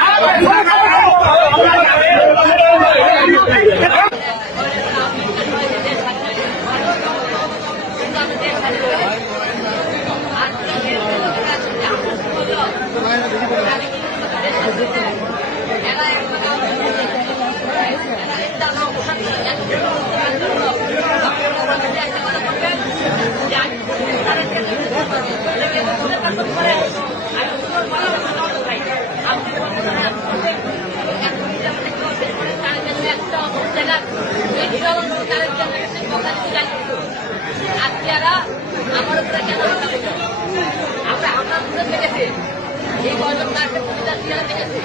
ভালো আপনারা বেড়ে গেছে।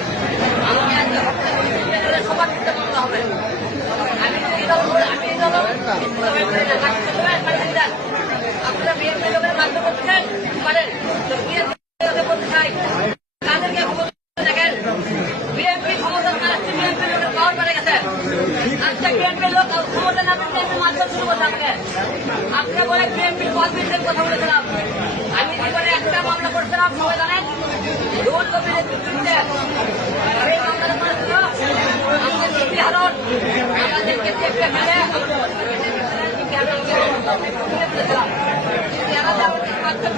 আজকে লোক ক্ষমতা না আপনি বলে বিএনপি কর্মীদের কথা বলেছিলাম। আমি জীবনে একটা মামলা করছিলাম, সবাই জানেন?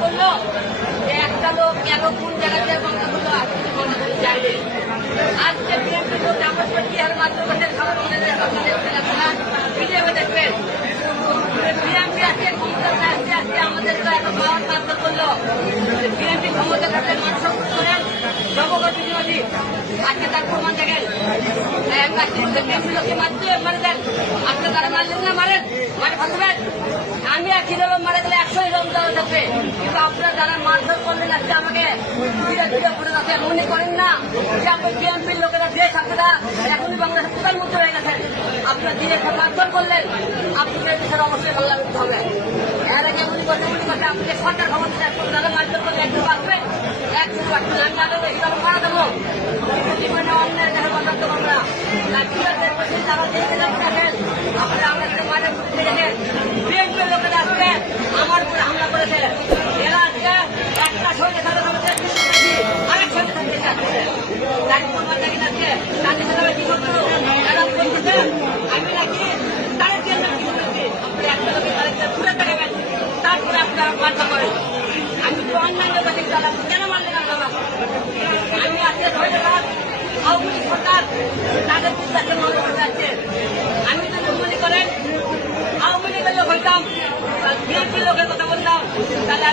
করল যে একটা লোক কেন কোন জায়গাতে মামলা করল আপনি মামলা করে চাইলে আজকে বিএনপি আমরা কি হার মাত্র খাবার ভিডিও দেখবেন বিএনপি আজকে ক্ষমতা আজকে আজকে আমাদের তো এত পাওয়ার প্রাপ্ত করল বিএনপি ক্ষমতা থাকলে মানুষ করেন জগগত বিরোধী আজকে তার প্রমাণ দেখেন বিএনপি লোককে মারতে মারে দেন আপনি তারা মারলেন না মারেন মারে ফাঁসবেন আমি এক হিরো মারা গেলে একশো হিরো থাকবে কিন্তু আপনারা যারা মারধর করলেন আজকে আমাকে মনে করেন না যে আপনি বিএনপির লোকেরা দেশ আপনারা এখনই বাংলাদেশের প্রধানমন্ত্রী হয়ে গেছেন আপনারা ধীরে মারধর করলেন আপনাদের দেশের অবশ্যই বাংলা করতে হবে এর আগে মনে করতে মনে করতে আপনি সরকার ক্ষমতা যারা মারধর করলে একজন বাঁচবে একজন বাঁচবে আমি আগে হিরো মারা দেবো জীবনে অন্যের দেশের বন্ধ করব না লাঠিয়াদের বসে তারা দেখে দেখেন আপনারা আমাদের মাঠে ঘুরতে দেখেন বিএনপি লোকেরা আজকে আমার উপরে হামলা করেছে এরা আজকে একটা সঙ্গে তাদের আমাদের আরেক সঙ্গে তাদের যাচ্ছে গাড়ি প্রমাণ দেখেন আজকে তাদের সাথে আমি কি করব এরা বলতেছে আমি নাকি তাদের জন্য কি করেছি আপনি একটা লোকের তাদের ঘুরে দেখাবেন তারপরে আপনারা মারধা করেন আমি তো অন্যান্য জাতি চালাম কেন মারলেন আপনারা আমি আজকে আওয়ামী আমি যদি মনে করেন আওয়ামী লীগের লোক হইতাম বিএনপি কথা বলতাম তাহলে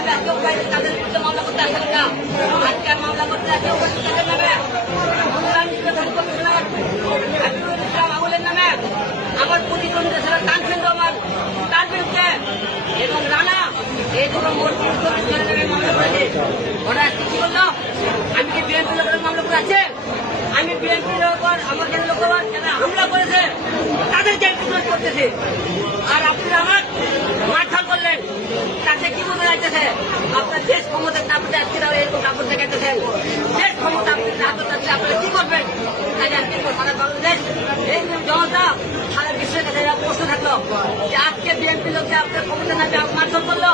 তাদের বিরুদ্ধে মামলা করতে আজকে মামলা করতে আসে তাদের নামে অনুদান নামে আমার প্রতিদ্বন্দ্বী ছিল তানসিন রহমান তার বিরুদ্ধে এবং রানা, এই দুটো মোট বিরুদ্ধে নামে মামলা করেছে ওরা কি বলল? আমি কি বিএনপি লোকের মামলা করে আছে? আমি বিএনপির ওপর আমাদের লোকের যারা হামলা করেছে? তাদেরকে করতেছে। আর আপনি আমার মারধর করলেন। তাতে কি বোঝা যাইতেছে? আপনার দেশ ক্ষমতা তারপরে আজকে এরকম কাপড় দেখাইতেছেন দেশ ক্ষমতা আপনি হাতে থাকলে আপনারা কি করবেন? তাহলে আজকে সারা বাংলাদেশ, এই জনতা, সারা বিশ্বের কাছে প্রশ্ন থাকল যে আজকে বিএনপি লোককে আপনার ক্ষমতা না মারধর করল?